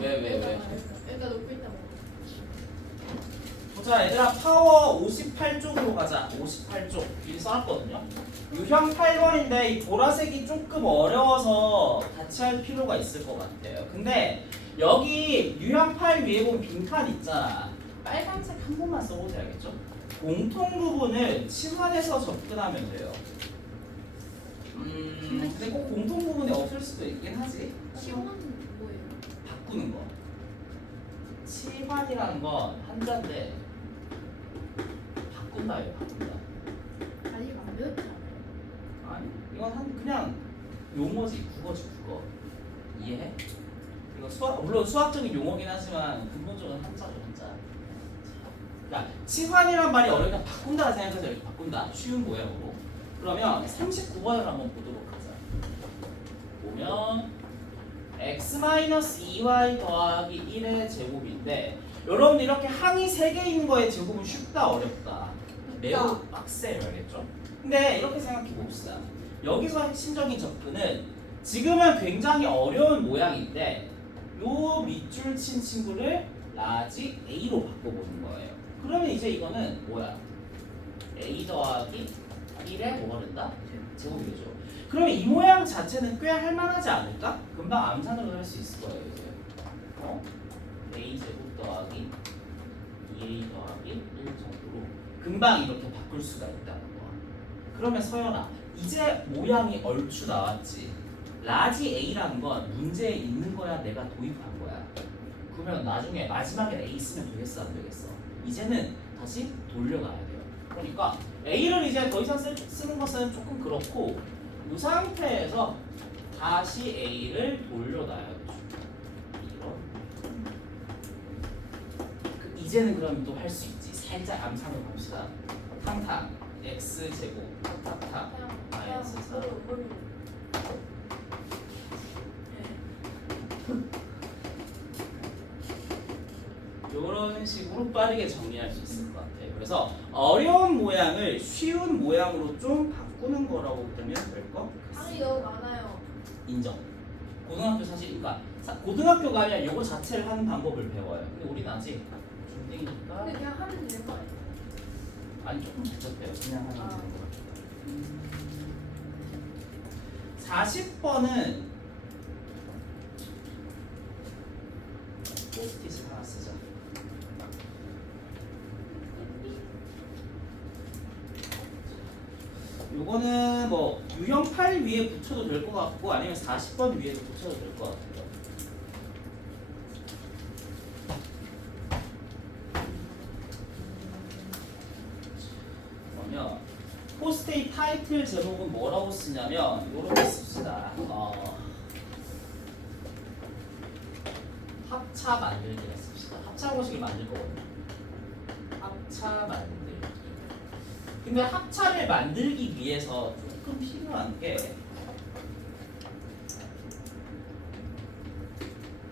왜? 일단 놓고 있다 뭐. 보자 얘들아 파워 58쪽으로 가자. 58쪽 미리 써놨거든요. 유형 8번인데 이 보라색이 조금 어려워서 같이 할 필요가 있을 것 같아요. 근데 여기 유형 8 위에 보면 빈칸 있잖아. 빨간색 한 번만 써보자 알겠죠? 공통 부분을 치환해서 접근하면 돼요. 근데 꼭 공통 부분이 없을 수도 있긴 하지. 시험은 뭐예요? 바꾸는 거. 치환이라는 건 한자인데 바꾼다예요. 바꾼다. 아직 안 배웠잖아요. 아니 이건 그냥 용어지. 국어지 국어. 이해해? 이거 물론 수학적인 용어긴 하지만 근본적으로 한자죠 한자. 그러니까 치환이란 말이 어려우니까 바꾼다 생각해서 이렇게 바꾼다. 쉬운 모양으로. 그러면 39번을 한번 보도록 하자. 보면 x-2y 더하기 1의 제곱인데 여러분 이렇게 항이 3개 있는 거에 제곱은 쉽다 어렵다? 매우 빡세요 알겠죠? 근데 이렇게 생각해 봅시다. 여기서 핵심적인 접근은 지금은 굉장히 어려운 모양인데 요 밑줄 친 친구를 라지 A로 바꿔보는 거예요. 그러면 이제 이거는 뭐야? A 더하기 1에 뭐가 된다? 제곱이 되죠. 그러면 이 모양 자체는 꽤 할만하지 않을까? 금방 암산으로 할 수 있을 거예요. 이제. A 제곱 더하기 2A 더하기 1 정도로 금방 이렇게 바꿀 수가 있다는 거야. 그러면 서연아, 이제 모양이 얼추 나왔지. 라지 A라는 건 문제에 있는 거야, 내가 도입한 거야. 그러면 나중에 마지막에 A 쓰면 되겠어, 안 되겠어? 이제는 다시 돌려가야 돼요. 그러니까 A를 이제 더 이상 쓰는 것은 조금 그렇고 이 상태에서 다시 A를 돌려놔야죠. 이제는 그럼 또 할 수 있지. 살짝 암산을 봅시다. 탕탕 x 제곱 탁탁탁 마이너스 4. 이런 식으로 빠르게 정리할 수 있을 것 같아요. 그래서 어려운 모양을 쉬운 모양으로 좀 바꾸는 거라고 보면 될 거. 항이 너무 많아요. 인정. 고등학교 사실 그러니까 고등학교 가면 이거 자체를 하는 방법을 배워요. 근데 우리는 아직 중딩이니까. 근데 그냥 하면 되는 거 아니에요? 아니 조금 복잡해요. 그냥 하면 되는 거. 40번은 포스트잇을 하나 쓰자. 요거는 뭐 유형 8 위에 붙여도 될 것 같고 아니면 40번 위에도 붙여도 될 것 같아요. 그러면 포스트잇 타이틀 제목은 뭐라고 쓰냐면 요렇게 씁시다. 합차 만들기라 씁시다. 합차 공식을 만들 거거든요. 합차 만들기. 근데 합차를 만들기 위해서 조금 필요한 게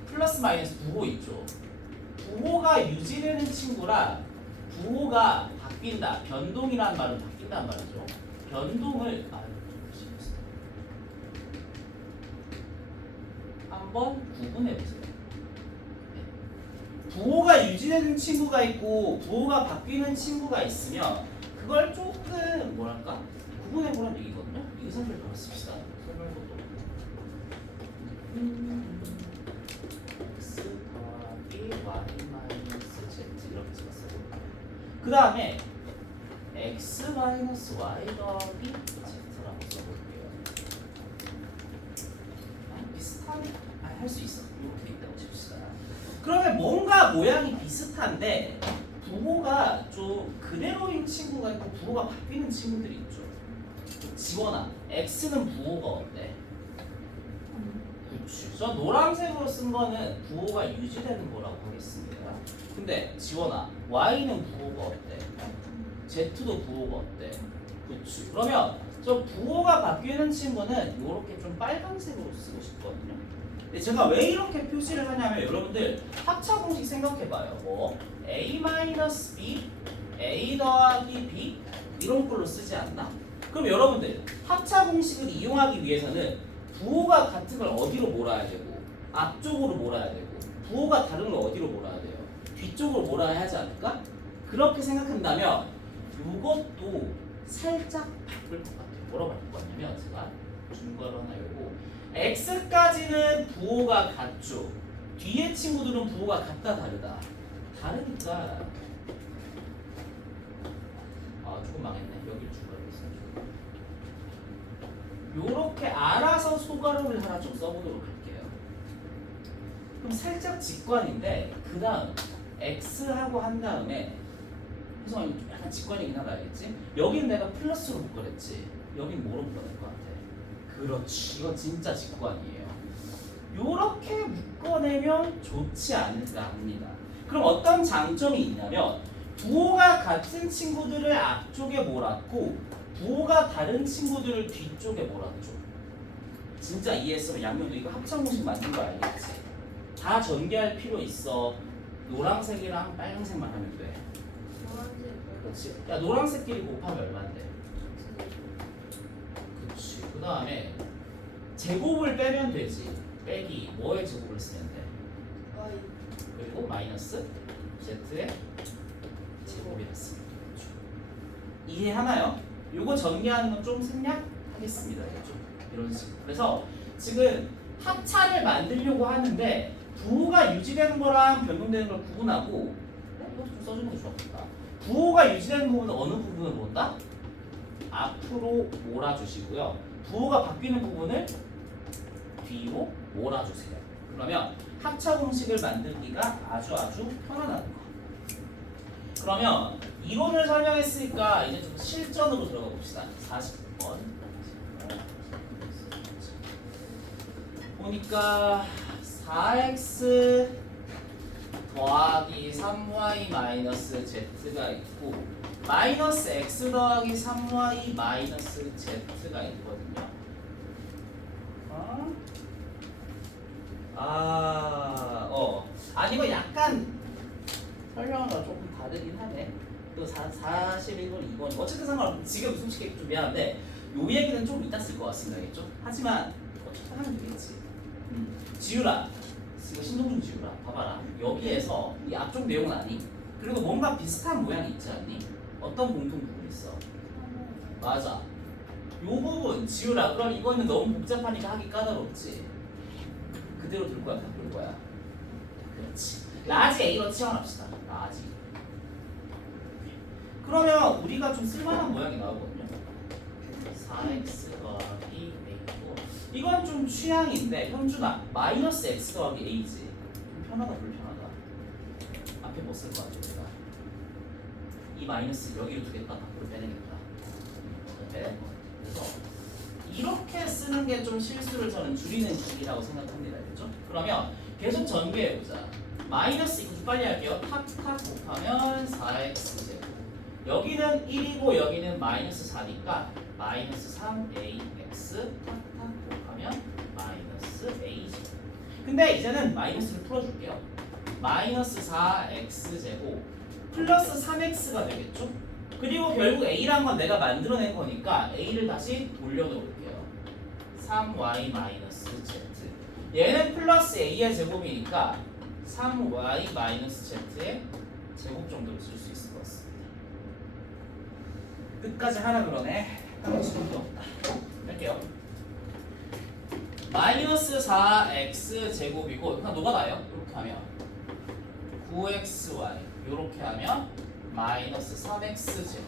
플러스 마이너스 부호 있죠. 부호가 유지되는 친구라 부호가 바뀐다. 변동이라는 말은 바뀐다는 말이죠. 변동을 한번 구분해 보세요. 부호가 유지되는 친구가 있고 부호가 바뀌는 친구가 있으면 그걸 조금 뭐랄까 구분해보라는 얘기거든요. 이 선을 바로 씁시다. 설명서도 x 더하기 y 마이너스 z 이렇게 썼어요. 그 다음에 x 마이너스 y 더하기 z라고 써볼게요. 비슷하게 할 수 있어. 이렇게 있다고 칩시다. 그러면 뭔가 모양이 비슷한데 부호가 좀 그대로인 친구가 있고 부호가 바뀌는 친구들이 있죠. 지원아, x는 부호가 어때? 그렇지. 저 노란색으로 쓴 거는 부호가 유지되는 거라고 하겠습니다. 근데 지원아, y는 부호가 어때? z도 부호가 어때? 그렇지. 그러면 저 부호가 바뀌는 친구는 이렇게 좀 빨간색으로 쓰고 싶거든요. 근데 제가 왜 이렇게 표시를 하냐면 여러분들 합차 공식 생각해봐요. 뭐 a-b, a 더하기 b 이런 걸로 쓰지 않나? 그럼 여러분들 합차 공식을 이용하기 위해서는 부호가 같은 걸 어디로 몰아야 되고 앞쪽으로 몰아야 되고 부호가 다른 걸 어디로 몰아야 돼요? 뒤쪽으로 몰아야 하지 않을까? 그렇게 생각한다면 이것도 살짝 바꿀 것 같아요. 뭐라고 바꿀 것 같냐면 제가 중괄호 하나 열고 x까지는 부호가 같죠. 뒤에 친구들은 부호가 같다 다르다. 다르니까 조금 망했네. 여기를 중괄호 했어요. 요렇게 알아서 소괄호를 하나 좀 써보도록 할게요. 그럼 살짝 직관인데 그 다음 x하고 한 다음에 희성아 이거 좀 약간 직관이긴 하다 알겠지? 여긴 내가 플러스로 묶어냈지. 여긴 뭐로 묶어낼 것 같아? 그렇지. 이건 진짜 직관이에요. 요렇게 묶어내면 좋지 않을까 합니다. 그럼 어떤 장점이 있냐면 부호가 같은 친구들을 앞쪽에 몰았고 부호가 다른 친구들을 뒤쪽에 몰았죠. 진짜 이해했으면 양면도 이거 합창 공식 맞는 거 알겠지? 다 전개할 필요 있어. 노란색이랑 빨간색만 하면 돼. 그렇지. 야 노란색끼리 곱하면 얼마인데? 그렇지. 그 다음에 제곱을 빼면 되지. 빼기 뭐의 제곱을 쓰면 돼? 그리고 마이너스 z의 제곱이 됐습니다. 그렇죠. 이해하나요? 요거 정리하는 건 좀 생략하겠습니다. 좀 이런 식으로. 그래서 지금 합차를 만들려고 하는데 부호가 유지되는 거랑 변동되는 걸 구분하고 이거 좀 써주는 게 좋겠다. 부호가 유지되는 부분은 어느 부분을 본다? 앞으로 몰아주시고요. 부호가 바뀌는 부분을 뒤로 몰아주세요. 그러면 합차 공식을 만들기가 아주 편안한 거. 그러면 이론을 설명했으니까 이제 좀 실전으로 들어가 봅시다. 40번. 보니까 4x 더하기 3y 마이너스 z가 있고 마이너스 x 더하기 3y 마이너스 z가 있거든요. 아니 이거 약간 설명하기가 조금 다르긴 하네. 또 41번 2번 어쨌든 상관없어. 지금 솔직히 좀 미안한데 요 얘기는 좀 이따 쓸 것 같습니다. 알겠죠? 하지만 어쨌든 하면 되겠지. 지우라. 이거 신동준 지우라. 봐봐라. 여기에서 이 앞쪽 내용은 아니? 그리고 뭔가 비슷한 모양이 있지 않니? 어떤 공통 부분이 있어? 맞아. 요 부분 지우라. 그럼 이거는 너무 복잡하니까 하기 까다롭지. 그대로 둘 거야, 바꿀 거야. 그렇지. 라지 A로 치환합시다. 라지. 그러면 우리가 좀 쓸만한 모양이 나오거든요. 4x 더하기 A고 이건 좀 취향인데 현준아 마이너스 x 더하기 A지. 좀 편하다 불편하다. 앞에 뭐 쓸 것 같아 우리가? 이 마이너스 여기로 두겠다. 밖으로 빼내겠다. 네. 그래서 이렇게 쓰는 게 좀 실수를 저는 줄이는 길이라고 생각합니다. 그렇죠? 그러면 계속 전개해보자. 마이너스 이거 좀 빨리 할게요. 탁탁 곱하면 4x 제곱. 여기는 1이고 여기는 마이너스 4니까 마이너스 3ax 탁탁 곱하면 마이너스 a 제곱. 근데 이제는 마이너스를 풀어줄게요. 마이너스 4x 제곱 플러스 3x가 되겠죠? 그리고 결국 a란 건 내가 만들어낸 거니까 a를 다시 돌려놓을게요. 3y 마이너스 z. 얘는 플러스 a의 제곱이니까 3y 마이너스 z의 제곱 정도로 쓸 수 있을 것 같습니다. 끝까지 하라 그러네. 하고 싶은 게 없다. 할게요. 마이너스 4x 제곱이고 그냥 녹아나요. 이렇게 하면 9xy 이렇게 하면 마이너스 3xz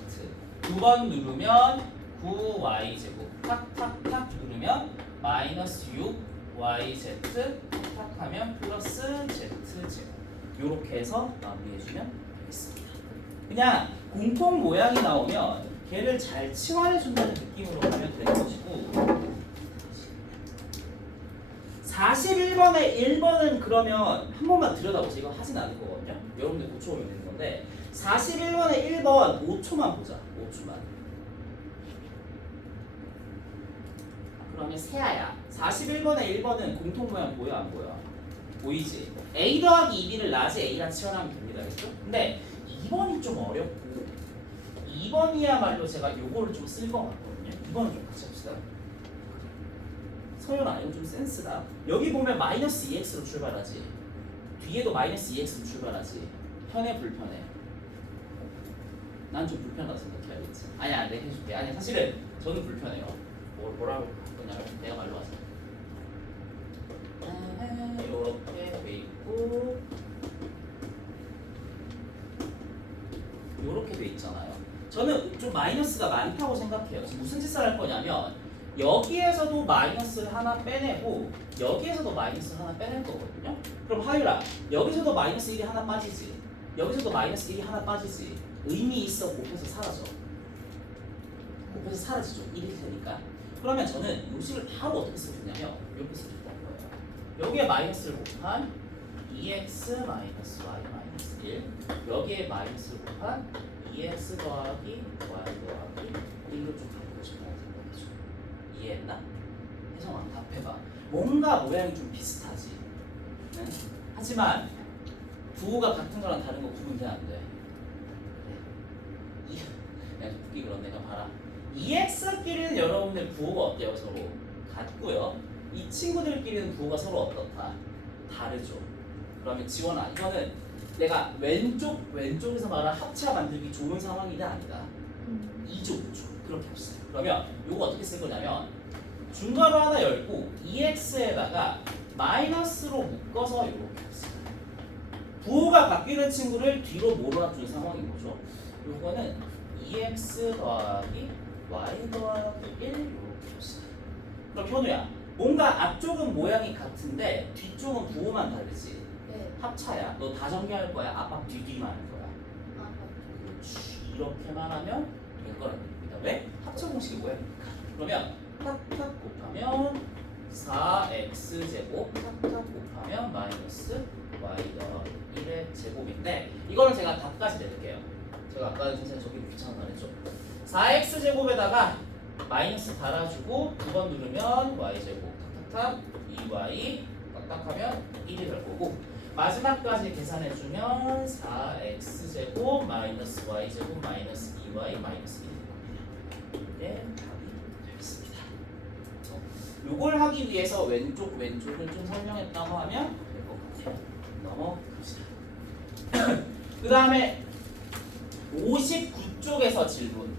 두 번 누르면 9y 제곱 탁탁탁 누르면 마이너스 6yz 탁하면 플러스 z 제곱 이렇게 해서 마무리해주면 되겠습니다. 그냥 공통 모양이 나오면 걔를 잘 치환해준다는 느낌으로 가면 되는 것이고 41번에 1번은 그러면 한 번만 들여다보세요. 이거 하진 않을 거거든요. 여러분들 고쳐오면 되는 건데 41번에 1번 5초만 보자. 5초만. 그러면 세아야. 41번에 1번은 공통 모양 보여 안 보여? 보이지? A 더하기 2B를 라지 A랑 치환하면 됩니다. 그렇죠? 근데 2번이 좀 어렵고 2번이야말로 제가 요거를 좀 쓸 것 같거든요. 2번은 좀 같이 합시다. 서윤아 이거 좀 센스다. 여기 보면 마이너스 2x로 출발하지. 뒤에도 마이너스 2x로 출발하지. 편해 불편해? 난 좀 불편하다 생각해야겠지. 아니야 내가 해줄게. 아니 사실은 저는 불편해요. 뭐라고 그냥 내가 말로 하자. 이렇게 돼 있고 이렇게 돼 있잖아요. 저는 좀 마이너스가 많다고 생각해요. 지금 무슨 짓을 할 거냐면 여기에서도 마이너스를 하나 빼내고 여기에서도 마이너스를 하나 빼낼 거거든요. 그럼 하율아 여기서도 마이너스 1이 하나 빠지지. 여기서도 마이너스 1이 하나 빠지지. 의미 있어 곱해서 사라져. 곱해서 사라지죠. 1일 테니까. 그러면 저는 이 식을 바로 어떻게 쓰겠냐면 이렇게 쓰겠다는 거예요. 여기에 마이너스를 곱한 2x 마이너스 y 마이너스 1 여기에 마이너스를 곱한 2x 더하기 y 더하기 1로 좀 바꾸고 싶다는 생각이죠. 이해했나? 혜성아 답해봐. 뭔가 모양이 좀 비슷하지. 응? 하지만 부호가 같은 거랑 다른 거 구분돼 안 돼. 야, 웃기 그럼 내가 봐라. 2x끼리는 여러분들 부호가 어때요? 서로 같고요. 이 친구들끼리는 부호가 서로 어떻다? 다르죠. 그러면 지원아 이거는 내가 왼쪽에서 말한 합차 만들기 좋은 상황이다 아니다. 2조 5조 그렇게 합시다. 그러면 이거 어떻게 쓸 거냐면 중괄호 하나 열고 2x에다가 마이너스로 묶어서 이렇게 합시다. 부호가 바뀌는 친구를 뒤로 몰아준 상황인 거죠. 요거는 2x 더하기 y 더하기 1 이렇게 합시다. 그럼 현우야 뭔가 앞쪽은 모양이 같은데 뒤쪽은 부호만 다르지. 네. 합차야. 너 다 정리할 거야? 앞 뒤뒤만 할 거야? 아, 그렇지. 이렇게만 하면 될 거라는 얘기입니다. 왜? 합차 공식이 뭐야? 그러면 탁탁 곱하면 4x제곱 탁탁 곱하면 마이너스 y 더하기 1의 제곱인데 이거는 제가 답까지 내릴게요. 제가 아까 선생님 저기 귀찮은 말 했죠. 4x제곱에다가 마이너스 달아주고 두 번 누르면 y제곱 탁탁탁 2y 딱딱하면 1이 될 거고 마지막까지 계산해주면 4x제곱 마이너스 y제곱 마이너스 2y 마이너스 1이 될 겁니다. 이게 답이 되겠습니다. 요걸 하기 위해서 왼쪽을 좀 설명했다고 하면 될 것 같아요. 넘어갑시다. 그 다음에 59쪽에서 질문.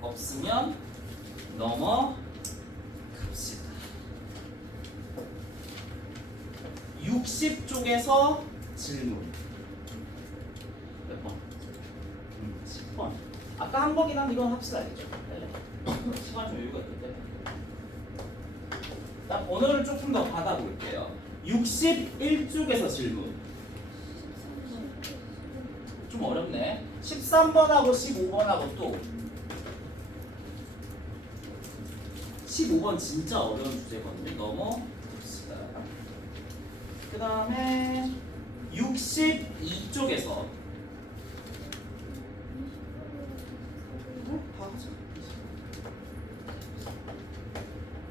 없으면 넘어갑시다. 60쪽에서 질문. 몇 번? 10번. 아까 한 거긴 한데 이건 합시다. 알겠죠? 시간 좀 여유가 있기 때문에. 일단 번호를 조금 더 받아볼게요. 61쪽에서 질문. 좀 어렵네. 13번하고 15번하고 또 15번 진짜 어려운 주제거든요. 넘어갑시다. 그 다음에 62쪽에서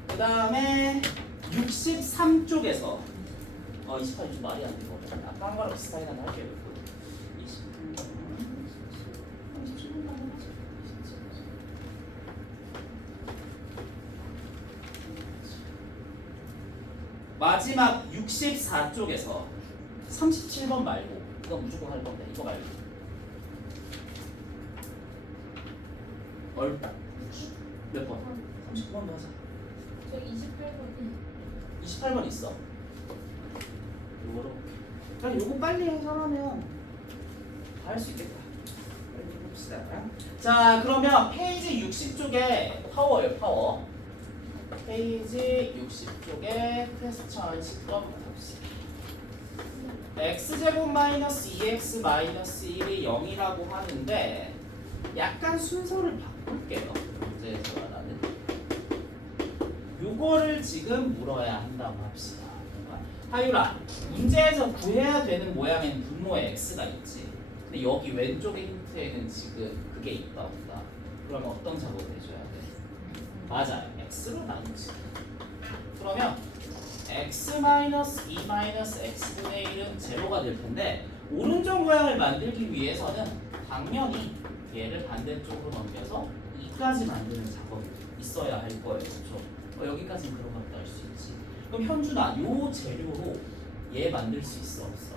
그 다음에 63쪽에서 28이 좀 말이 안 되고 아까 한 거랑 비슷하게 하나 할게요. 27분 마지막 64쪽에서 37번 말고 이거 무조건 할 건데 이거 말고 몇 번? 39번도 하자. 저 28번. 28번 있어. 요거로 그냥 요거 빨리 해설하면 다 할 수 있겠다. 빨리 해봅시다. 자 그러면 페이지 60쪽에 파워예요. 파워. 페이지 60쪽에 퀘스천 10번 봅시다. x제곱 마이너스 2x 마이너스 1이 0이라고 하는데 약간 순서를 바꿀게요. 문제에서 말하는 요거를 지금 물어야 한다고 합시다. 하율아, 문제에서 구해야 되는 모양에는 분모에 x가 있지. 근데 여기 왼쪽의 힌트에는 지금 그게 있다 없다. 그러면 어떤 작업을 해줘야 돼? 맞아요. x로 나누지. 그러면 x 마이너스 2 마이너스 x분의 1은 제로가 될 텐데 오른쪽 모양을 만들기 위해서는 당연히 얘를 반대쪽으로 넘겨서 2까지 만드는 작업이 있어야 할 거예요. 그렇죠? 여기까지는 그런 것 같다 할 수 있지. 그럼 현준아, 요 재료로 얘 만들 수 있어 없어?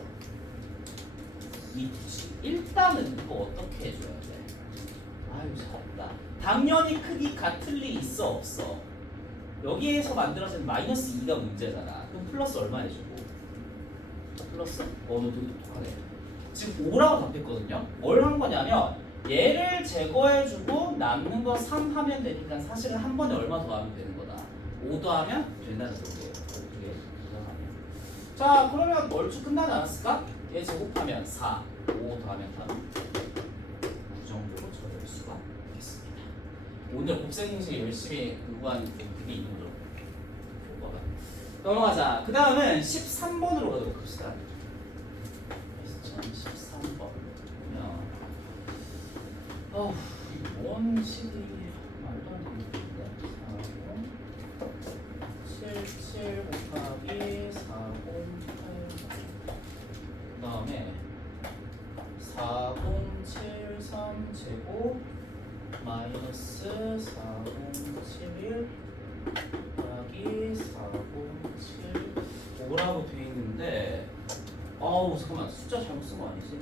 있지. 일단은 그거 어떻게 해줘야 돼? 아유 잘했다. 당연히 크기 같을 리 있어 없어? 여기에서 만들어진 마이너스 2가 문제잖아. 그럼 플러스 얼마 해주고? 플러스? 너 되게 똑똑하네. 지금 5라고 답했거든요. 뭘 한 거냐면 얘를 제거해주고 남는 거 3 하면 되니까 사실은 한 번에 얼마 더 하면 되는 거다. 5 더하면 된다는 소리예요. 어떻게 이상하냐. 자 그러면 얼추 끝나지 않았을까? 얘 제곱하면 4, 5 더하면 3. 그 정도로 적을 수가 있겠습니다. 오늘 곱셈 공식 열심히 공부한 그게 있는 거죠. 교과가. 넘어가자. 그 다음은 13번으로 가도록 합시다. 13번 보면 뭔 식이 말도 안 되는 건데 77 곱하기 408 그 다음에 4073 제곱 마이너스 4071 곱하기 407 5라고 돼 있는데 잠깐만 숫자 잘못 쓴 거 아니지? 4083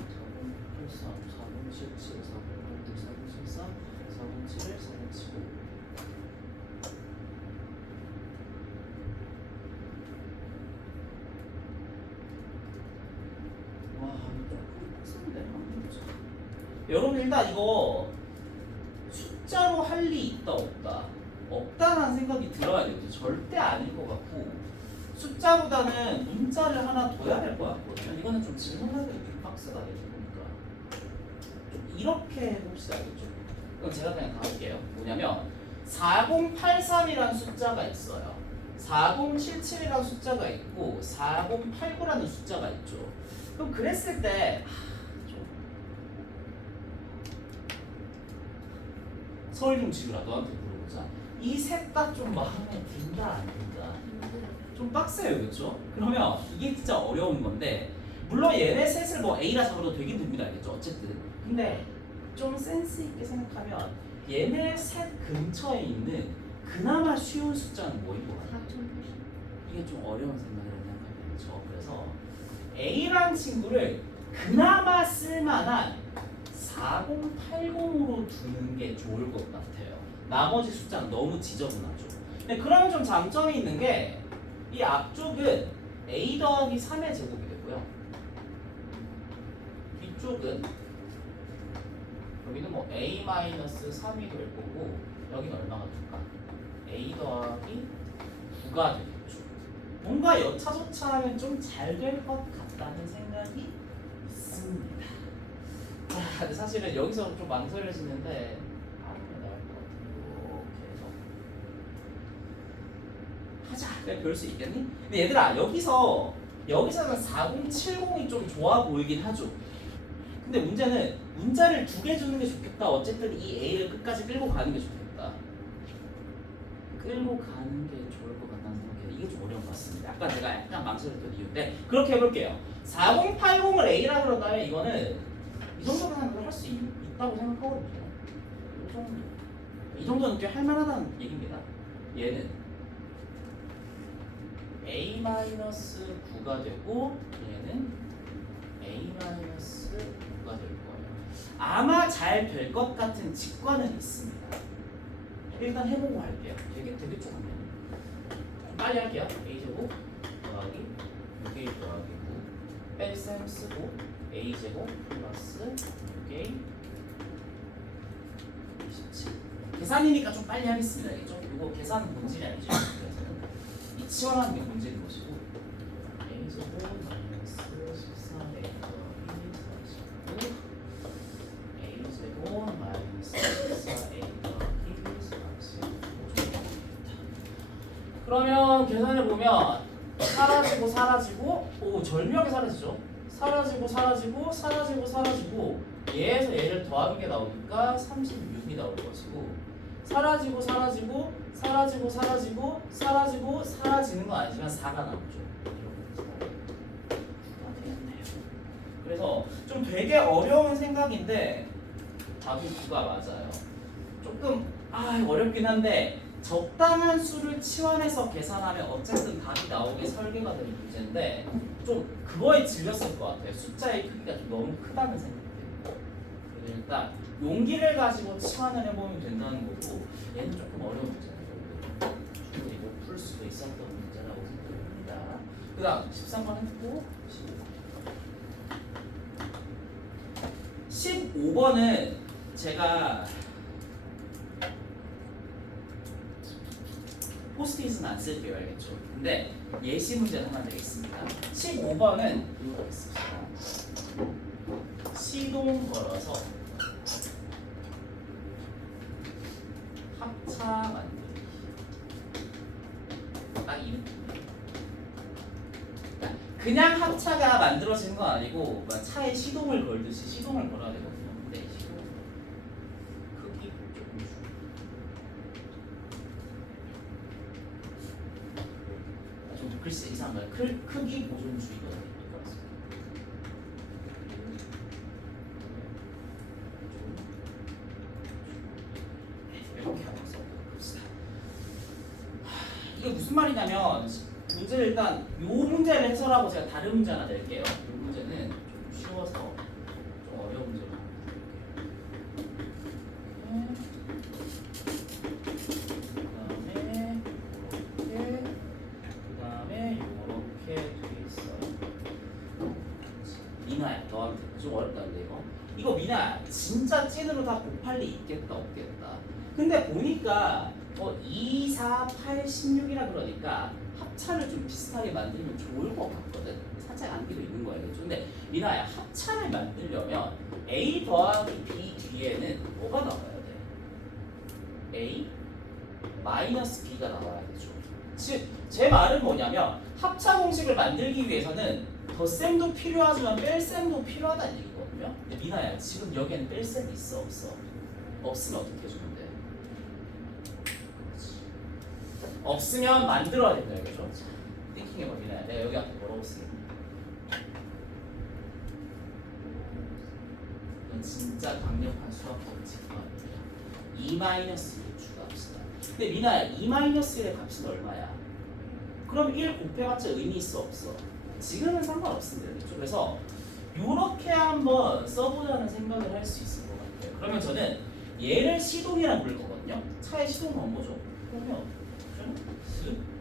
4077 4084 4071 4075 와 이거 조금 빡센데. 여러분 일단 이거 숫자로 할 리 있다 없다? 없다라는 생각이 들어야 돼요. 절대 아닐 것 같고 숫자보다는 문자를 하나 둬야 될 것 같거든요. 이거는 좀 질문하기 좀 박스가 되니까 좀 이렇게 해봅시다. 좀. 그럼 제가 그냥 다 할게요. 뭐냐면 4083이라는 숫자가 있어요. 4077이라는 숫자가 있고 4089라는 숫자가 있죠. 그럼 그랬을 때 서울 좀 지우라. 너한테 물어보자. 이 셋 다 좀 마음에 든다 안 든다? 좀 빡세요, 그렇죠? 그러면 이게 진짜 어려운 건데 물론 얘네 셋을 뭐 A라 잡아도 되긴 됩니다, 알겠죠? 어쨌든 근데 좀 센스 있게 생각하면 얘네 셋 근처에 있는 그나마 쉬운 숫자는 뭐인 것 같아요? 4080. 이게 좀 어려운 생각이라는 생각이 들죠. 그래서 A라는 친구를 그나마 쓸만한 4080으로 두는 게 좋을 것 같아요. 나머지 숫자는 너무 지저분하죠. 근데 그러면 좀 장점이 있는 게 이 앞쪽은 A 더하기 3의 제곱이 되고요. 뒤쪽은 여기는 뭐 A 마이너스 3이 될 거고 여기는 얼마가 될까? A 더하기 9가 되겠죠. 뭔가 여차저차하면 좀 잘 될 것 같다는 생각이 있습니다. 근데 사실은 여기서 좀 망설여지는데 하는 게 나을 것 같아요. 이렇게 해서 하자. 그래 별 수 있겠니? 근데 얘들아 여기서는 4070이 좀 좋아 보이긴 하죠. 근데 문제는 문자를 2개 주는 게 좋겠다. 어쨌든 이 A를 끝까지 끌고 가는 게 좋겠다. 끌고 가는 게 좋을 것 같다는 생각이 이게 좀 어려운 것 같습니다. 아까 제가 약간 망설였던 이유인데 그렇게 해볼게요. 4080을 A라고 그런다면 이거는 이 정도는 할 수 있다고 생각하거든요. 이 정도. 이 정도는 꽤 할만하다는 얘기입니다. 얘는 A-9가 되고 얘는 A-9가 될 거예요. 아마 잘 될 것 같은 직관은 있습니다. 일단 해보고 할게요. 되게 좁네. 빨리 할게요. A제곱 더하기 6A 더하기 9 뺄셈 쓰고 A제곱 플러스 6A 27 계산이니까 좀 빨리 하겠습니다. 알겠죠? 이거 계산 본질이 아니죠. 치환하는 게 문제인 것이고 A제곱 마이너스 14A 더하기 49 A제곱 마이너스 14A 더하기 45 그러면 계산해보면 사라지고 절묘하게 사라지죠. 사라지고 얘에서 얘를 더하는 게 나오니까 36이 나올 것이고 사라지는 건 아니지만 4가 나오죠. 그래서 좀 되게 어려운 생각인데 답이 9가 맞아요. 조금 어렵긴 한데 적당한 수를 치환해서 계산하면 어쨌든 답이 나오게 설계가 된 문제인데 좀 그거에 질렸을 것 같아요. 숫자의 크기가 좀 너무 크다는 생각이 들고. 그래서 일단 용기를 가지고 치환을 해보면 된다는 거고 얘는 조금 어려운 문제예요. 충분히 못 풀 수도 있었던 문제라고 생각합니다. 그 다음 13번 했고 15번은 제가 포스트잇은 안 쓸게요, 알겠죠? 근데 예시 문제 하나 내겠습니다. 15번은 이거 하겠습니다. 시동 걸어서 합차 만들기. 딱 이 느낌이에요. 그냥 합차가 만들어지는 건 아니고 차에 시동을 걸듯이 시동을 걸어야 되거든요. 근데 시동 크기 조금 좀 글씨 이상한가요? 크기 보존주의거든요. 이렇게 하면서 봅시다. 이게 무슨 말이냐면 문제를 일단 요 문제를 해설하고 제가 다른 문제 하나 낼게요. 이 문제는 좀 쉬워서 좀 어려운 문제로 그다음에 요렇게 돼 있어요. 미나야, 너한테 좀 어렵다는데 이거 미나야, 진짜 찐으로 다 982 있겠다 없겠다. 근데 보니까 2, 4, 8, 16이라 그러니까 합차를 좀 비슷하게 만들면 좋을 것 같거든. 살짝 안기도 있는 거 알겠죠? 근데 미나야, 합차를 만들려면 A 더하기 B 뒤에는 뭐가 나와야 돼? A 마이너스 B가 나와야 되죠. 즉, 제 말은 뭐냐면 합차 공식을 만들기 위해서는 덧셈도 필요하지만 뺄셈도 필요하다는 얘기거든요. 근데 미나야, 지금 여기에는 뺄셈 있어 없어? 없으면 어떻게 해주면 돼? 없으면 만들어야 된다 이거죠. 띵킹해봐 미나야. 내가 여기 앞에 뭐라고 쓰겠니? 이건 진짜 강력한 수학 법칙과 2-1을 추가합시다. 근데 미나야, 2-1의 값은 얼마야? 그럼 1 곱해봤자 의미 있어 없어? 지금은 상관없습니다. 그렇죠? 그래서 이렇게 한번 써보자는 생각을 할 수 있을 것 같아요. 그러면 저는 얘를 시동이라 부를 거거든요. 차의 시동은 뭐죠? 그러면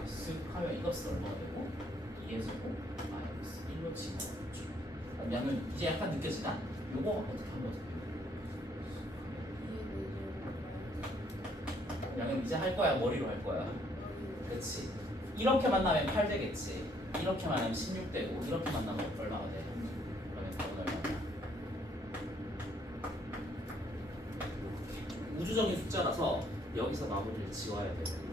쓱 하면 이것은 얼마가 되고 2에서 5 마이너스 1로 집어넣죠. 양은 이제 약간 느껴지나? 요거 어떻게 한번 양은 이제 할 거야? 머리로 할 거야? 그렇지. 이렇게 만나면 8 되겠지. 이렇게 만나면 16 되고 이렇게 만나면 얼마가 돼? 그러면 답은 얼마냐? 우주적인 숫자라서 여기서 마무리를 지어야 되거든요.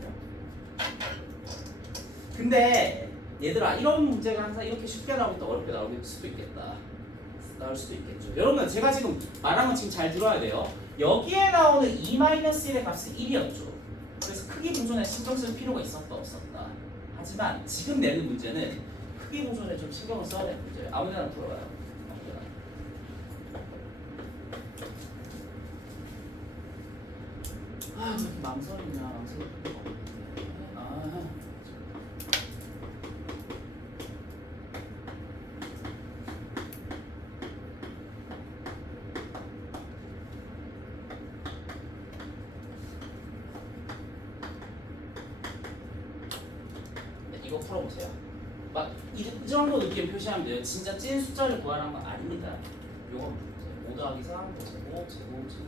근데 얘들아, 이런 문제가 항상 이렇게 쉽게 나오고 또 어렵게 나올 수도 있겠다. 나올 수도 있겠죠. 여러분, 제가 지금 말한 건 지금 잘 들어야 돼요. 여기에 나오는 2-1의 값은 1이었죠. 그래서 크기 보존에 신경 쓸 필요가 있었다 없었다. 하지만 지금 내는 문제는 크기 보존에 좀 신경을 써야 되는 문제예요. 아무데나 풀어봐요. 아무데나. 왜 이렇게 망설이냐. 망설일 필요가 없는데. 이거 풀어보세요. 막 이 정도 느낌 표시하면 돼요. 진짜 찐 숫자를 구하라는 건 아닙니다. 요거 보세요. 5 더하기 3, 제곱, 제곱, 제곱.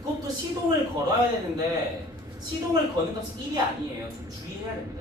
이것도 시동을 걸어야 되는데 시동을 거는 값이 1이 아니에요. 좀 주의해야 됩니다.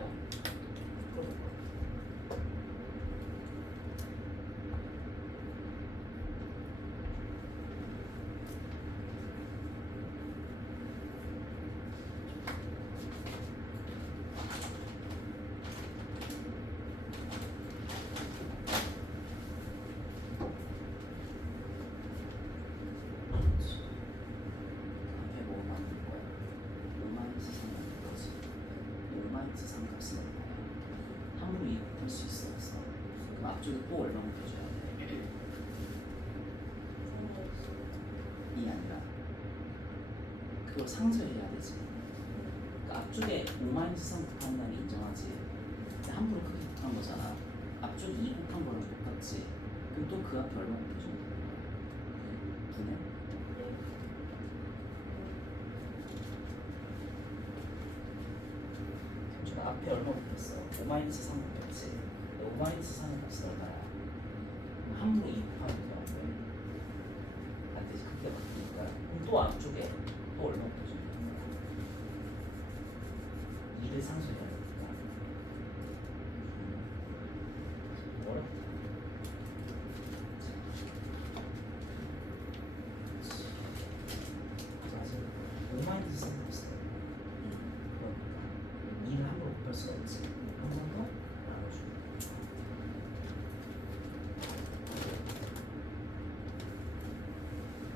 수 있어 없어? 그럼 앞쪽에 또 얼마 곱해줘야 돼? 그걸 상쇄해야 되지. 그러니까 앞쪽에 5-3 곱한 다음에 인정하지. 근데 함부로 크게 곱한 거잖아. 앞쪽에 2 곱한 거랑 똑같지. 그럼 또 그 앞에 얼마 곱해줘? 2네? 경주가 앞에 얼마 곱했어? 5-3 곱했지. 5-3의 값은 얼마야? 그럼 함부로 2 곱하면 돼요? 안 돼? 안 되지. 크게 바뀌니까. 그럼 또 앞쪽에 또 얼마 곱해줘? 2를 상쇄해야 되니까. 어렵다. 사실 5-3 곱했어. 그러니까 2를 함부로 곱할 수가 없지. 한 번 더 나눠주고.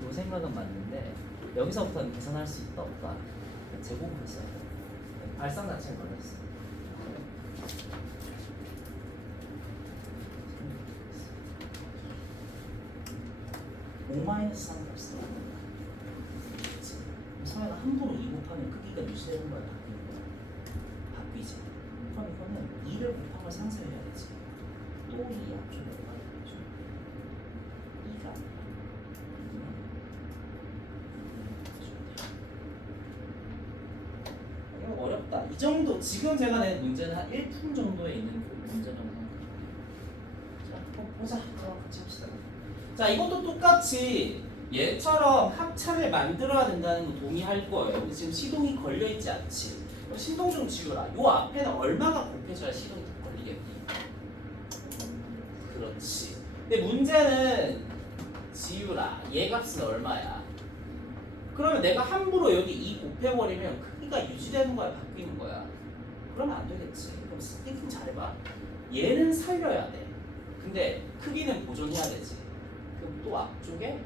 요 생각은 맞는데 여기서부터는 계산할 수 있다 없다. 제곱을 써야 돼. 발상 자체를 걸렸어. 5-3 값을 넣는다. 사회가 함부로 2 곱하면 크기가 유지되는 거야, 바뀌는 거야? 바뀌지. 그럼 이거는 2를 곱한 걸 상쇄해야 되지. 또 2 앞쪽에 얼마나 되죠? 2가 아니라 2는 이거 어렵다. 이 정도 지금 제가 낸 문제는 한 1품 정도에 있는 그 문제라고 생각합니다. 자, 한번 보자. 저랑 같이 합시다. 자, 이것도 똑같이 얘처럼 합차를 만들어야 된다는 거 동의할 거예요. 근데 지금 시동이 걸려 있지 않지. 시동 좀 지우라. 요 앞에는 얼마가 곱해져야 시동이 걸리겠니? 그렇지. 근데 문제는 지우라. 얘 값은 얼마야? 그러면 내가 함부로 여기 2 곱해버리면 크기가 유지되는 거야, 바뀌는 거야? 그러면 안 되겠지. 그럼 스티킹 잘해봐. 얘는 살려야 돼. 근데 크기는 보존해야 되지. 그럼 또 앞쪽에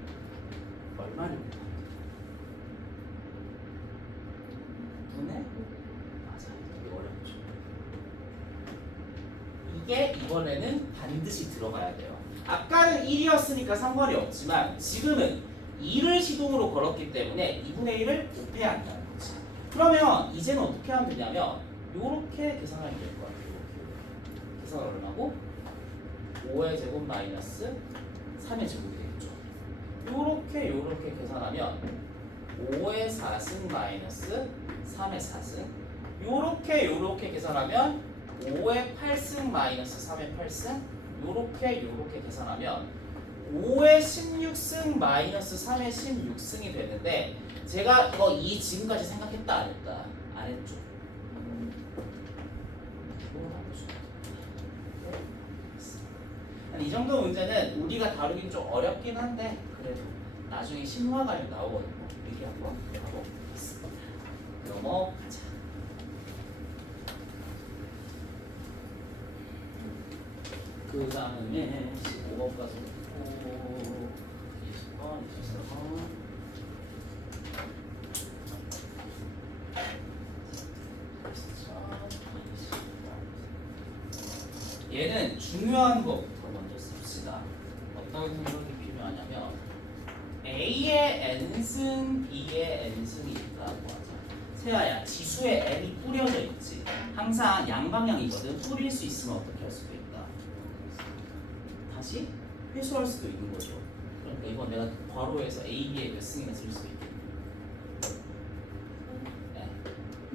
얼마를 곱하면 돼? 분의? 맞아. 이게 어렵죠. 이게 이번에는 반드시 들어가야 돼요. 아까는 1이었으니까 상관이 없지만 지금은 2를 시동으로 걸었기 때문에 2분의 1을 곱해야 한다는 거지. 그러면 이제는 어떻게 하면 되냐면 요렇게 계산하면 될 것 같아요. 이렇게. 계산 얼마고? 5의 제곱 마이너스 3의 제곱이 되겠죠. 요렇게 계산하면 5의 4승 마이너스 3의 4승 요렇게 계산하면 5의 8승 마이너스 3의 8승 요렇게 계산하면 5의 16승 마이너스 3의 16승이 되는데 제가 이거 이 지금까지 생각했다 안 했다? 안 했죠. 이 정도 문제는 우리가 다루긴 좀 어렵긴 한데 그래도 나중에 신화가면 나오거든요. 미리 한번 하고 있습니다. 넘어가자. 그 다음에 15번까지 놓고 20번, 23번 얘는 중요한 것부터 먼저 씁시다. 어떤 생각이 필요하냐면 A의 n승, B의 n승이 있다고 하자. 세아야, 지수에 n이 뿌려져 있지. 항상 양방향이거든. 뿌릴 수 있으면 어떻게 할 수도 있다. 다시 회수할 수도 있는 거죠. 그러니까 이건 내가 괄호에서 A, B의 몇 승이나 쓸 수도 있겠다.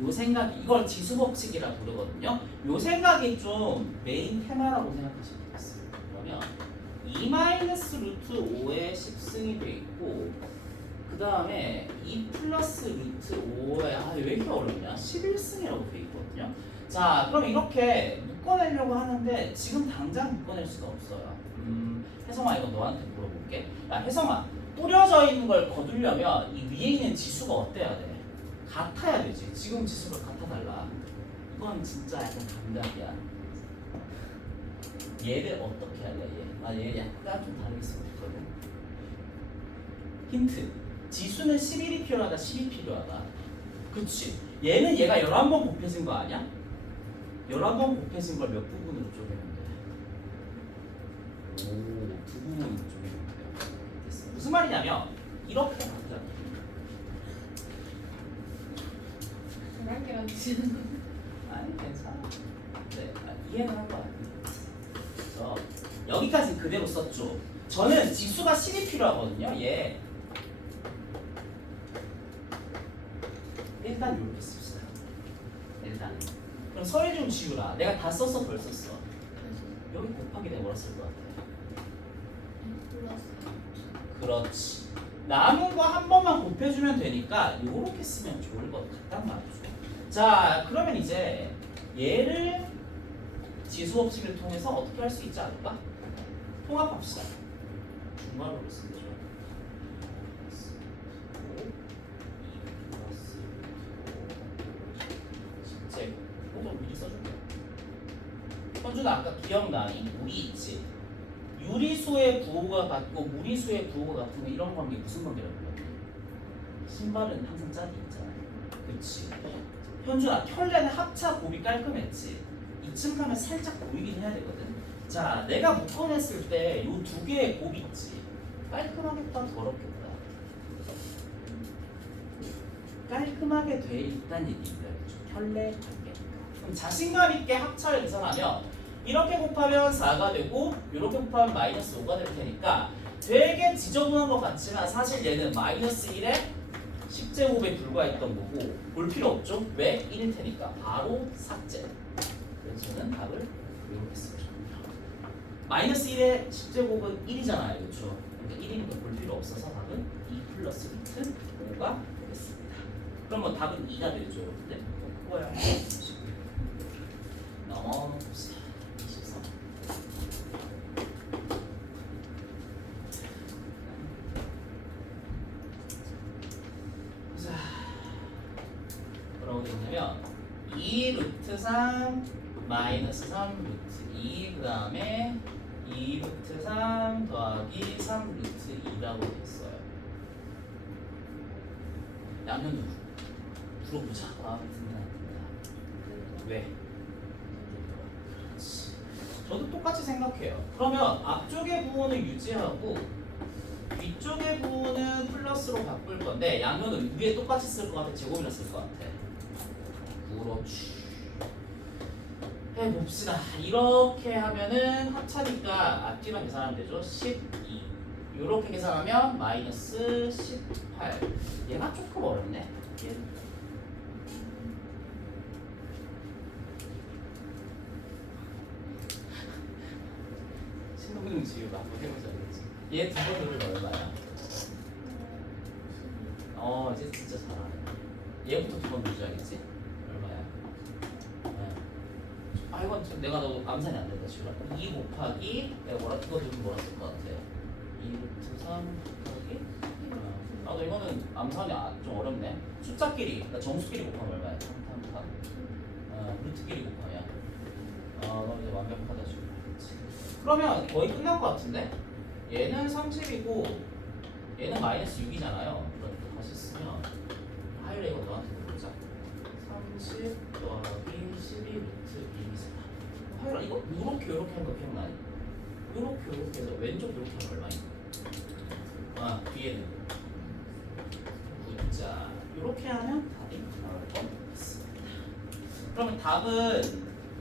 요 생각이 이걸 지수 법칙이라 부르거든요. 요 생각이 좀 메인 테마라고 생각하시면 되겠어요. 그러면 2-루트 5의 10승이 돼 있고 그 다음에 2 플러스 루트 5의 왜 이렇게 어렵냐? 11승이라고 돼 있거든요. 자, 그럼 이렇게 묶어내려고 하는데 지금 당장 묶어낼 수가 없어요. 혜성아 이거 너한테 물어볼게. 야 혜성아, 뿌려져 있는 걸 거두려면 이 위에 있는 지수가 어때야 돼? 같아야 되지. 지금 지수가 같아달라. 이건 진짜 약간 감각이야. 얘를 어떻게 할래? 얘 약간 좀 다르게 쓰고 싶거든. 힌트. 지수는 11이 필요하다, 10이 필요하다. 그치? 얘는 얘가 11번 곱해진 거 아니야? 11번 곱해진 걸 몇 부분으로 쪼개면 돼? 오, 두 부분으로 쪼개면 돼요. 됐어. 무슨 말이냐면 이렇게 만들어. 개란 뜻이야. 아니 괜찮아. 네, 이해는 한 거 아니에요. 그래서 여기까지 그대로 썼죠. 저는 지수가 10이 필요하거든요. 얘 일단 이렇게 씁시다. 일단 그럼 서류 좀 지우라. 내가 다 썼어, 덜 썼어. 여기 곱하기 내가 뭐라 쓸 것 같아? 플러스. 그렇지. 남은 거 한 번만 곱해주면 되니까 이렇게 쓰면 좋을 것 같단 말이죠. 자, 그러면 이제 얘를 지수 법칙을 통해서 어떻게 할 수 있지 않을까? 통합합시다. 중괄호를 쓰면 되죠. 5, 2 플러스 5 10제곱. 이거 미리 써줄게. 현준아, 아까 기억나니? 우리 있지? 유리수의 부호가 같고 무리수의 부호가 같은 거 이런 관계 무슨 관계라고 불러? 신발은 항상 짝이 있잖아요. 그렇지. 현준아, 켤레는 합차 곱이 깔끔했지. 이쯤 가면 살짝 보이긴 해야 되거든. 자, 내가 묶어냈을 때 이 두 개의 곱이 있지. 깔끔하겠다, 더럽겠다. 깔끔하게 돼 있다는 얘기입니다. 켤레 관계. 그럼 자신감 있게 합차를 계산하면 이렇게 곱하면 4가 되고 이렇게 곱하면 마이너스 5가 될 테니까 되게 지저분한 것 같지만 사실 얘는 마이너스 1에 10제곱에 불과했던 거고 볼 필요 없죠? 왜? 1일 테니까 바로 삭제. 그래서 저는 답을 이렇게 쓰죠. 마이너스 1에 10제곱은 1이잖아요. 그렇죠? 그러니까 1이니까 볼 필요 없어서 답은 2 플러스 루트 5가 되겠습니다. 그러면 답은 2가 되죠. 여러분들. 뭐야? 넘어봅시다. 뭐라고 되냐면 2 루트 3 마이너스 3 루트 2 그 다음에 2 루트 3 더하기 3 루트 2라고 됐어요. 양면도 풀어보자. 마음에 든다 안 든다. 왜? 그렇지. 저도 똑같이 생각해요. 그러면 앞쪽의 부호는 유지하고 뒤쪽의 부호는 플러스로 바꿀 건데 양면은 위에 똑같이 쓸 것 같아? 제곱이라 쓸 것 같아? 그렇지. 해봅시다. 이렇게 하면은 합차니까 앞뒤만 계산하면 되죠. 12. 이렇게 계산하면 마이너스 18. 얘가 조금 어렵네. 얘는. 신동능 지우가 한번 해보자. 얘 두 번 누르면 얼마야? 이제 진짜 잘하네. 얘부터 두 번 누르자겠지? 얼마야? 아 이건 내가 너무 암산이 안 된다. 지우라. 2 곱하기 내가 이거 누르면 뭐라 쓸 것 같아? 2 루트 3 곱하기 나도 이거는 암산이 좀 어렵네. 숫자끼리, 그러니까 정수끼리 곱하면 얼마야? 3, 3, 3 루트끼리 곱하면 너 이제 완벽하다 지금. 그러면 거의 끝난 것 같은데? 얘는 30이고 얘는 마이너스 6이잖아요. 그러니까 다시 쓰면 하율에 이거 너한테 물어보자. 30 더하기 12 루트 2이잖아. 하율아 이거 이렇게 하는 거 기억나니? 이렇게 해서 왼쪽 이렇게 하면 얼마니? 뒤에는 자 이렇게 하면 답이 나올 것 같습니다. 그러면 답은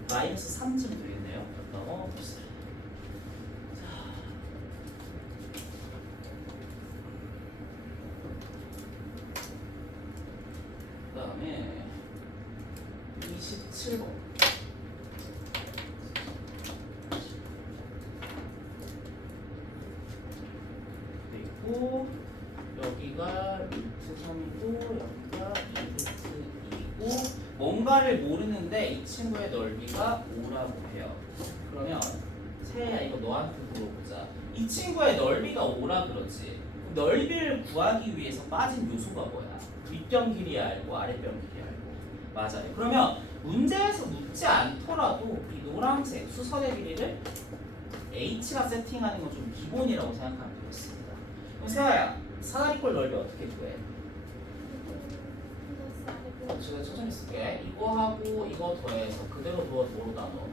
마이너스 3쯤 되겠네요. 넘어봅시다. 그 다음에 27번 그리고 여기가 루트 3이고 여기가 2루트 2고 뭔가를 모르는데 이 친구의 넓이가 5라고 해요. 그러면 세야 이거 너한테 물어보자. 이 친구의 넓이가 5라 그러지. 넓이를 구하기 위해서 빠진 요소가 뭐야? 윗변 길이 알고 아랫변 길이 알고. 맞아요. 그러면 문제에서 묻지 않더라도 이 노란색 수선의 길이를 H가 세팅하는 건 좀 기본이라고 생각하면 되겠습니다. 그럼 세아야 사다리꼴 넓이 어떻게 구해? 제가 천천히 쓸게. 이거하고 이거 더해서 그대로 두어 뭐로 나눠?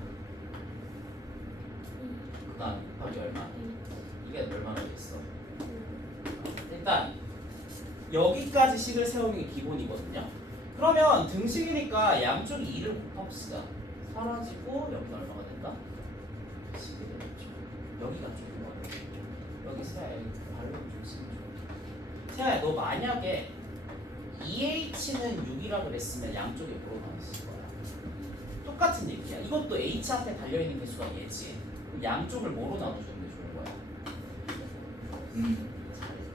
그 다음 곱하기 얼마? 이게 얼마나 되겠어? 일단 여기까지 식을 세우는 게 기본이거든요. 그러면 등식이니까 양쪽 2를 곱합시다. 사라지고 여기는 얼마가 된다? 10이 되겠죠. 여기가 조금 어려워. 여기 세아야 발로 조심 좀. 세아야 너 만약에 2h는 6이라 그랬으면 양쪽에 뭐로 나눴을 거야? 똑같은 얘기야. 이것도 h 앞에 달려있는 개수가 얘지. 그럼 양쪽을 뭐로 나눠주는 게 좋은 거야? 잘했다.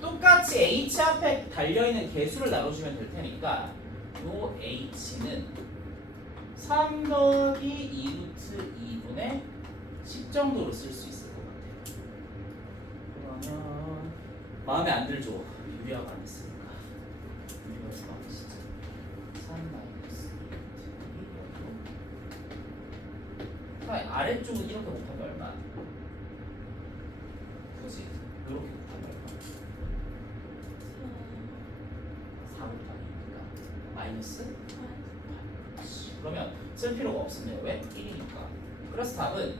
똑같이 h 앞에 달려있는 개수를 나눠주면 될 테니까 요 h는 3 더하기 2루트 2분의 10 정도로 쓸 수 있을 것 같아요. 그러면 마음에 안 들죠? 유리화가 안 했으니까. 유리화에서 나오시죠. 3 마이너스 2루트 2 여기로. 아래쪽은 이렇게 곱하면 얼마? 굳이 이렇게 곱하면 얼마? 4 곱하기니까 마이너스 8. 그러면 쓸 필요가 없습니다. 왜? 1이니까. 그래서 답은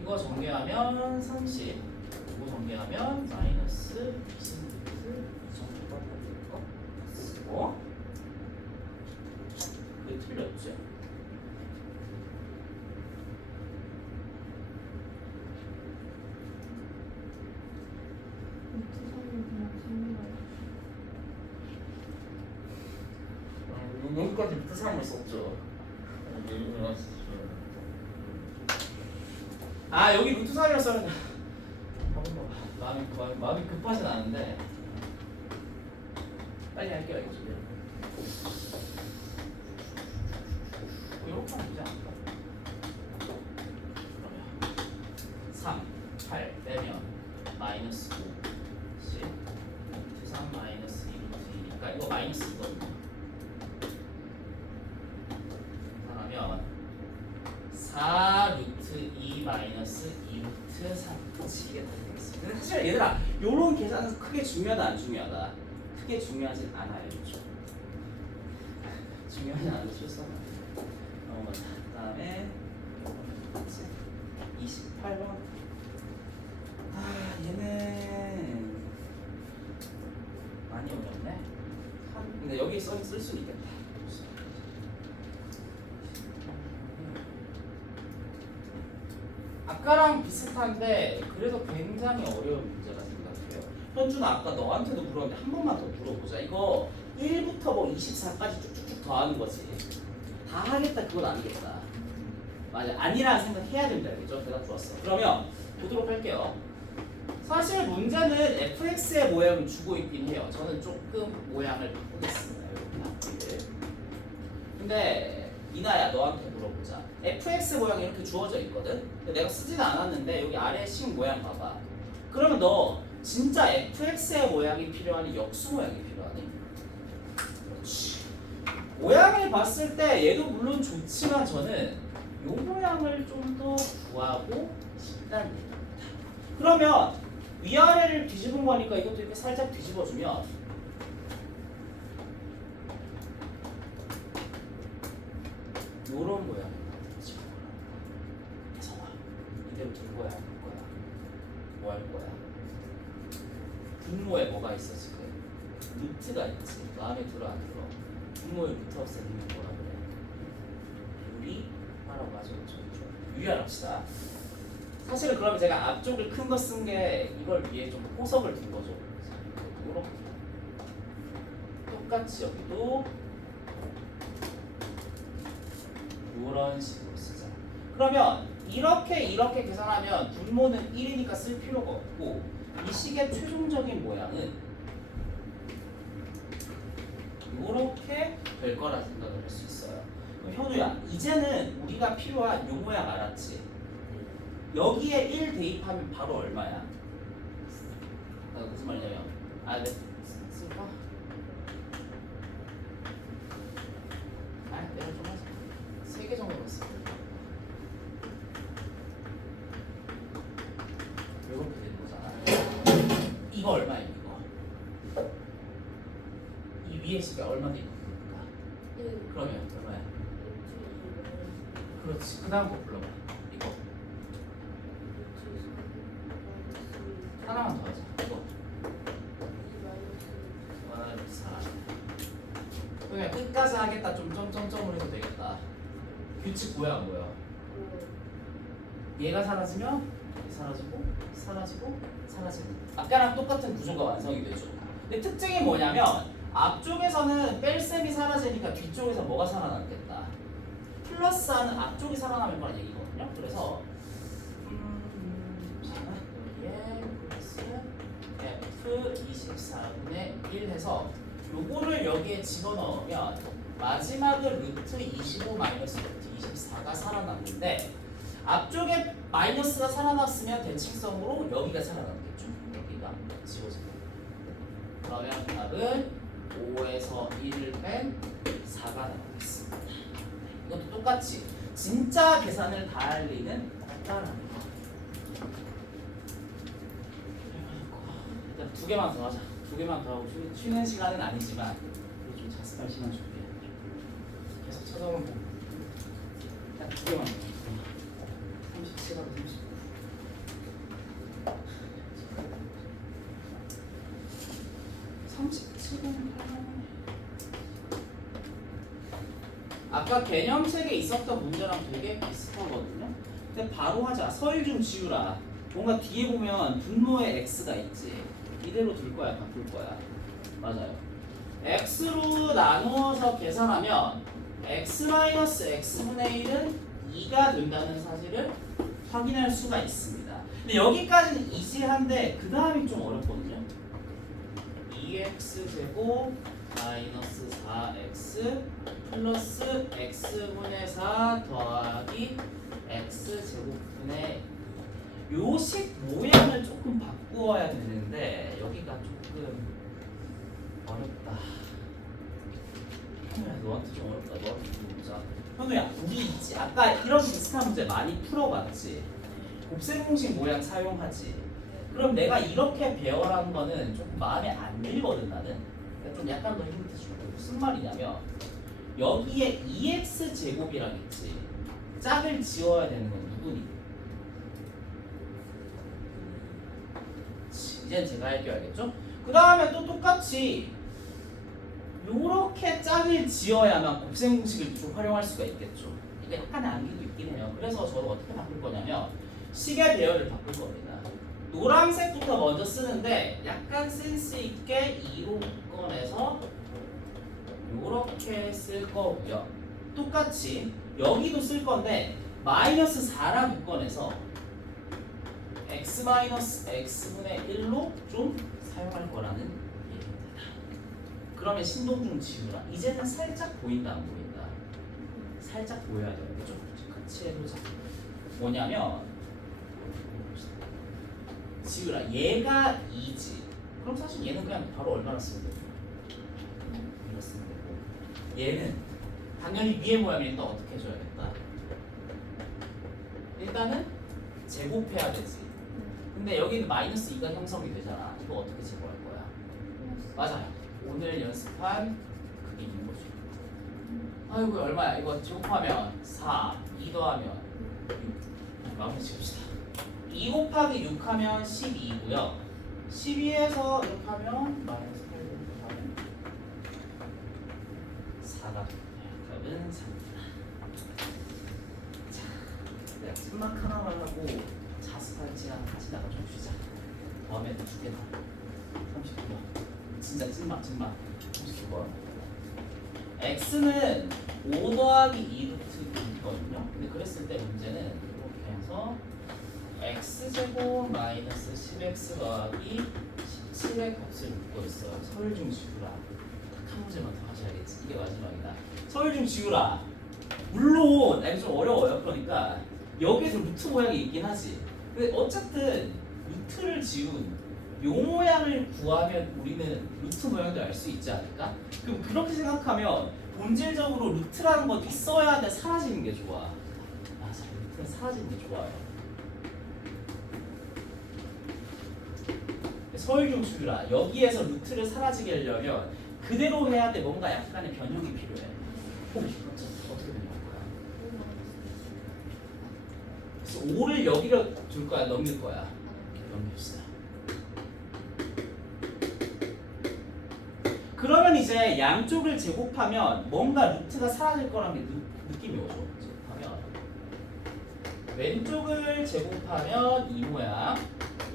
이거 정리하면 30, 이거 정리하면 마이너스 20루트 이 정도가 될 거 쓰고 그게 틀렸죠? 여기까지 루트 3을 썼죠. 아 여기 루트 3이라 썼는데 마음이 급하진 않은데 빨리 할게요. 이거 좀 이렇게 하면 되지 않을까? 그러면 3, 8 빼면 마이너스 5 10 루트 3 마이너스 2 루트 2니까 이거 마이너스 이거든요. 그러면 4 루트 2 마이너스 2 루트 3 이게 다 되겠습니다. 사실 얘들아 요런 계산은 크게 중요하다 안 중요하다? 크게 중요하진 않아요. 그렇죠? 중요하지 않아도 실수하면 넘어가자. 그 다음에 28번 얘는 많이 어렵네. 근데 여기 쓸 수는 있겠다. 아까랑 비슷한데 그래도 굉장히 어려운 문제라 생각해요. 현준아 아까 너한테도 물었는데 한 번만 더 물어보자. 이거 1부터 뭐 24까지 쭉쭉쭉 더하는 거지. 다 하겠다 그건 아니겠다. 맞아. 아니라는 생각 해야 된다. 그죠? 대답 좋았어. 그러면 보도록 할게요. 사실 문제는 fx의 모양을 주고 있긴 해요. 저는 조금 모양을 바꾸겠습니다. 이렇게. 근데 이나야 너한테 물어보자. fx 모양이 이렇게 주어져 있거든. 근데 내가 쓰지는 않았는데 여기 아래 식 모양 봐봐. 그러면 너 진짜 fx의 모양이 필요하니 역수 모양이 필요하니? 그렇지. 모양을 봤을 때 얘도 물론 좋지만 저는 이 모양을 좀 더 구하고 싶다는 얘기입니다. 그러면 위아래를 뒤집은 거니까 이것도 이렇게 살짝 뒤집어주면 요런 모양을 뒤집어 보라고. 혜성아 이대로 둘 거야 할 거야? 뭐 할 거야? 분모에 뭐가 있어 지금? 루트가 있지. 마음에 들어 안 들어? 분모에 루트 없애는 게 뭐라 그래? 유리하라고 하죠. 유리하라 합시다. 사실은 그러면 제가 앞쪽을 큰 거 쓴 게 이걸 위해 좀 포석을 둔 거죠. 이렇게 똑같이 여기도 이런 식으로 쓰자. 그러면 이렇게 계산하면 분모는 1이니까 쓸 필요가 없고 이 식의 최종적인 모양은 이렇게 될 거라 생각을 할 수 있어요. 그럼 현우야, 이제는 우리가 필요한 요 모양 알았지? 여기에 1 대입하면 바로 얼마야? 무슨 말이냐면 네. 쓸까? 내가 좀 하자. 3개 정도만 쓸게. 이렇게 되는 거잖아. 이거 얼마야 이거? 이 위에 식이 얼마 되는 겁니까? 그러면 얼마야? 그렇지. 그 다음 거 불러봐. 이거 하나만 더 하자. 이거 마이너스 4 현우야 끝까지 하겠다 좀 점점점으로 해도 되겠다. 규칙 뭐야 안 보여? 얘가 사라지면 얘 사라지고 사라지고 사라지고 아까랑 똑같은 구조가 완성이 되죠. 근데 특징이 뭐냐면 앞쪽에서는 뺄셈이 사라지니까 뒤쪽에서 뭐가 살아남겠다. 플러스하는 앞쪽이 살아남을 거란 얘기거든요. 그래서 얘 플러스 F24분의 1 해서 요거를 여기에 집어넣으면 마지막은 루트 25 마이너스 루트 24가 살아남는데 앞쪽에 마이너스가 살아났으면 대칭성으로 여기가 살아남겠죠. 여기가 지워지고 그러면 답은 5에서 1을 뺀 4가 나오겠습니다. 이것도 똑같이 진짜 계산을 다 할 리는 없다라는 거. 일단 2개만 더 하자. 2개만 더 하고 쉬는 시간은 아니지만 좀 자습할 시간 줄게. 계속 찾아보면 딱 2개만 더. 37하고 39. 아까 개념책에 있었던 문제랑 되게 비슷하거든요. 근데 바로 하자. 서일 좀 지우라. 뭔가 뒤에 보면 분모에 x가 있지. 이대로 둘 거야, 바꿀 거야. 맞아요. x로 나누어서 계산하면 x-x분의 1은 2가 된다는 사실을 확인할 수가 있습니다. 근데 여기까지는 이지한데 그 다음이 좀 어렵거든요. 2x제곱 마이너스 4x 플러스 x분의 4 더하기 x제곱분의 요식 모양을 조금 바꾸어야 되는데 여기가 조금 어렵다. 현우야 너한테 좀 어렵다. 너한테 좀 보자. 현우야 우리 있지? 아까 이런 비슷한 문제 많이 풀어봤지? 곱셈 공식 모양 사용하지? 그럼 내가 이렇게 배열한 거는 조금 마음에 안 들거든 나는. 그러니까 좀 약간 더 힌트 줄게. 무슨 말이냐면 여기에 2x 제곱이랑 있지. 짝을 지워야 되는 건 누구니? 이제는 제가 할게요. 알겠죠? 그 다음에 또 똑같이 요렇게 짝을 지어야만 곱셈 공식을 좀 활용할 수가 있겠죠. 이게 약간의 암기도 있긴 해요. 그래서 저도 어떻게 바꿀 거냐면 시계 배열을 바꿀 겁니다. 노란색부터 먼저 쓰는데 약간 센스 있게 2로 꺼내서 요렇게 쓸 거고요. 똑같이 여기도 쓸 건데 마이너스 4라 묶어내서 x-x분의 1로 좀 사용할 거라는 얘기입니다. 그러면 신동중 지우라. 이제는 살짝 보인다 안 보인다? 살짝 보여야 돼요. 그죠? 같이 해보자. 뭐냐면 지우라. 얘가 2지. 그럼 사실 얘는 그냥 바로 얼마나 쓰면 돼요? 이거 쓰면 되고 얘는 당연히 위의 모양이니까 어떻게 해줘야겠다. 일단은 제곱해야 되지. 근데 여기는 마이너스 2가 형성이 되잖아. 이거 어떻게 제곱할 거야? 맞아요. 오늘 연습한 그게 있는 거죠. 아이고 얼마야? 이거 제곱하면 4, 2 더하면 6. 마무리 지읍시다. 2 곱하기 6 하면 12고요. 12에서 6 하면 마이너스 8 곱하면 4가 됩니다. 답은 3입니다. 자, 내가 찐막 하나만 하고 자습할 시간 하시다가 좀 쉬자. 다음에 또 2개 더. 39번. 진짜 찐막 39번. x는 5 더하기 2루트거든요. 근데 그랬을 때 문제는 이렇게 해서 x제곱 마이너스 10x 더하기 17의 값을 묻고 있어요. 서울 중 지우라. 딱 한 문제만 더 하셔야겠지. 이게 마지막이다. 서울 중 지우라. 물론 이거 좀 어려워요. 그러니까 여기에서 루트 모양이 있긴 하지. 근데 어쨌든 루트를 지운 요 모양을 구하면 우리는 루트 모양도 알 수 있지 않을까? 그럼 그렇게 생각하면 본질적으로 루트라는 건 있어야 돼. 사라지는 게 좋아. 맞아. 루트는 사라지는 게 좋아요. 서울중 주유라. 여기에서 루트를 사라지게 하려면 그대로 해야 돼. 뭔가 약간의 변형이 필요해. 어떻게 변형할 거야? 그래서 5를 여기로 줄 거야? 넘길 거야? 넘깁시다. 그러면 이제 양쪽을 제곱하면 뭔가 루트가 사라질 거라는 게 느낌이 오죠. 제곱하면 왼쪽을 제곱하면 이 모양,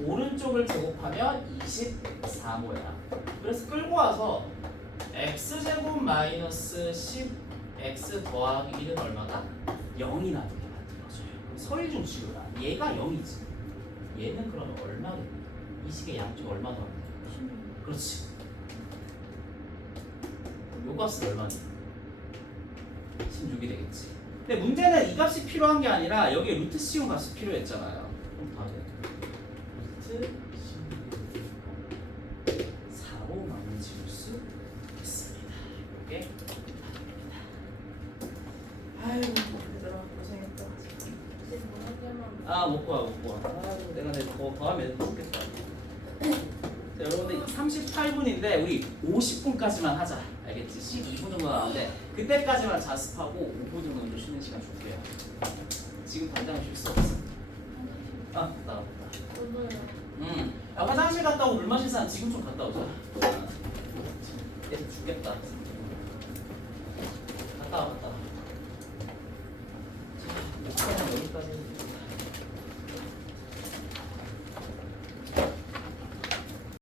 오른쪽을 제곱하면 24 모양. 그래서 끌고 와서 x제곱 마이너스 10x 더하기 1은 얼마다? 0이 나오게 만들어줘요. 서울중 지우라. 얘가 0이지. 얘는 그러면 얼마겠니? 이 식의 양쪽 얼마 더하면 돼? 그렇지. 요 값은 얼마니? 16이 되겠지. 근데 문제는 이 값이 필요한 게 아니라 여기에 루트 씌운 값이 필요했잖아요. 그럼 다 돼. 루트 4로 많이 지울 수 있습니다. 이게 답입니다. 아이고 얘들아 고생했다. 아 못 구하 못 구하. 아이고 내가 더 하면 죽겠다. 자, 여러분들 38분인데 우리 50분까지만 하자. 알겠지? 12분 정도 나왔는데 그때까지만 자습하고 5분 정도 좀 쉬는 시간 줄게요. 지금 당장 쉴 수 없어. 아, 나왔다. 야, 화장실 갔다 오고 물 마실 사람 지금 좀 갔다 오자. 얘 죽겠다. 갔다 와, 갔다 와. 자, 여기까지.